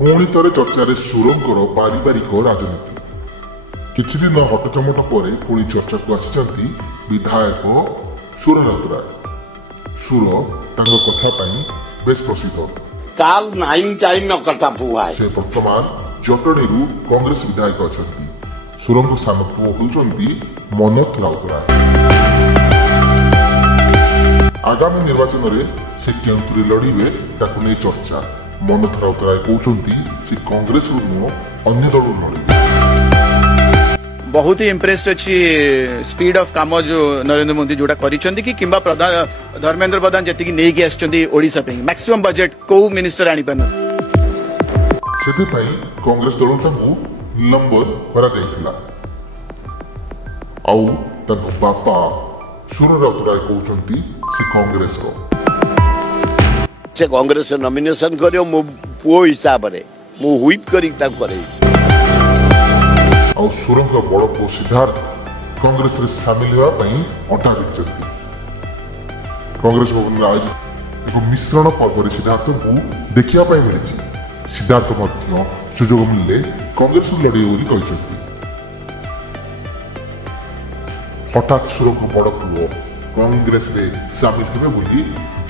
पुणी थे चर्चा सुरंकर पारिवारिक राजनीति किछि दिन हटचमट पर पुणी चर्चा को आसी विधायक सुर राउतराय। सुर तांको कथा पाई बेस प्रसिद्ध। काल नाइन टाइम न कटा पुआ से वर्तमान जटणी कांग्रेस विधायक अच्छा सुरंग सान पुओ होउचंती मनोज राउतराय। आगामी निर्वाचन में से केउंतुरी लड़िबे ताकु नै चर्चा। मनोज राउतराय कहउचंती से कांग्रेस रु नुह अन्य दल लड़िबे। बहुत ही इम्प्रेस्ड अच्छी स्पीड ऑफ काम जो नरेंद्र मोदी जोड़ा करिसेंती कि किंबा प्रधान धर्मेंद्र प्रधान जति नै कि आछंती ओडिसा पे मैक्सिमम बजट को मिनिस्टर आनी पान सेते पई कांग्रेस दल तांकु नंबर करा जायतिला। आउ तांको बापा सुर राउतराय कहउचंती से कांग्रेस रो से कांग्रेस नॉमिनेशन करियो मो पुओ हिसाब रे मो हुइप करी ता करे। आउ सुरंग बड़ पुओ सिद्धार्थ कांग्रेस रे शामिल होगा पई अटा बिचंती। कांग्रेस भवन में आज एक मिश्रण पर्व रे सिद्धार्थ को देखिया पई मिलिछि। सिद्धार्थ मध्य सुजोग मिलले कांग्रेस लड़े बोली कहचंती। हठात सुरंग बड़ पुओ कांग्रेस रे शामिल हेबे बोली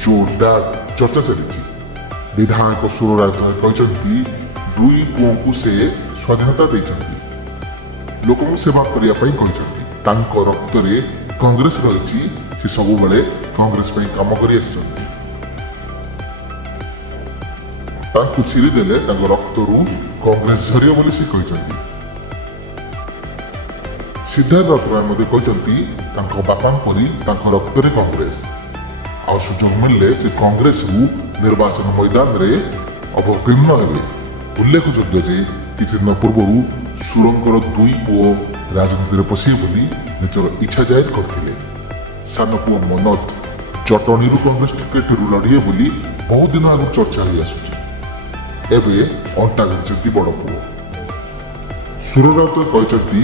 जोरदार चर्चा चली। विधायक सुर राउतराय कहचंती दुई पुओ को से स्वाधीनता देइछंती। लोक सेवा करने कहते तांको रक्त रे कांग्रेस रही से सब बेले कांग्रेस काम कर चिरीदेले रक्त रु कांग्रेस झरियो बोली से कहते। सिद्धार्थ राउतराय कहते बापा परी रक्त रे कांग्रेस आ सुजोग मिलले से कांग्रेस रु निर्वाचन मैदान रे अवतीर्ण हेबे। उल्लेखयोग्य जे किछि दिन पूर्व सुरंगर दुई पुओ राजनीति पशे बोली निजर इच्छा जाहिर करते। सान पुओ मनोज जटणी कांग्रेस टिकेट लड़िए बोली बहुत दिन आगु चर्चा हो आसुची। एबे अंटा गिरचंती बड़ पुओ सुर राउतराय कहचंती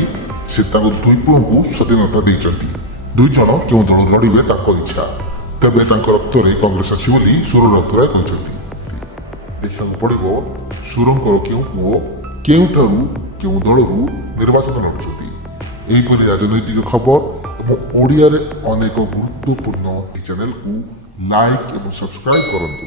से ताको दुई पुओ को स्वाधीनता देइचंती। दुई जण जो दल लड़िबे ताको इच्छा तबे तांको रक्त रे कांग्रेस अछि बोली सुर राउतराय कहचंती। देखा पड़ो सुरंकर क्यों पुओ केउठारू केउ दलरू निर्वाचन लड़ुछंती। एहिपरि राजनैतिक खबर और ओडिया रे अनेक गुरुत्वपूर्ण चैनल को लाइक और सब्सक्राइब करंतु।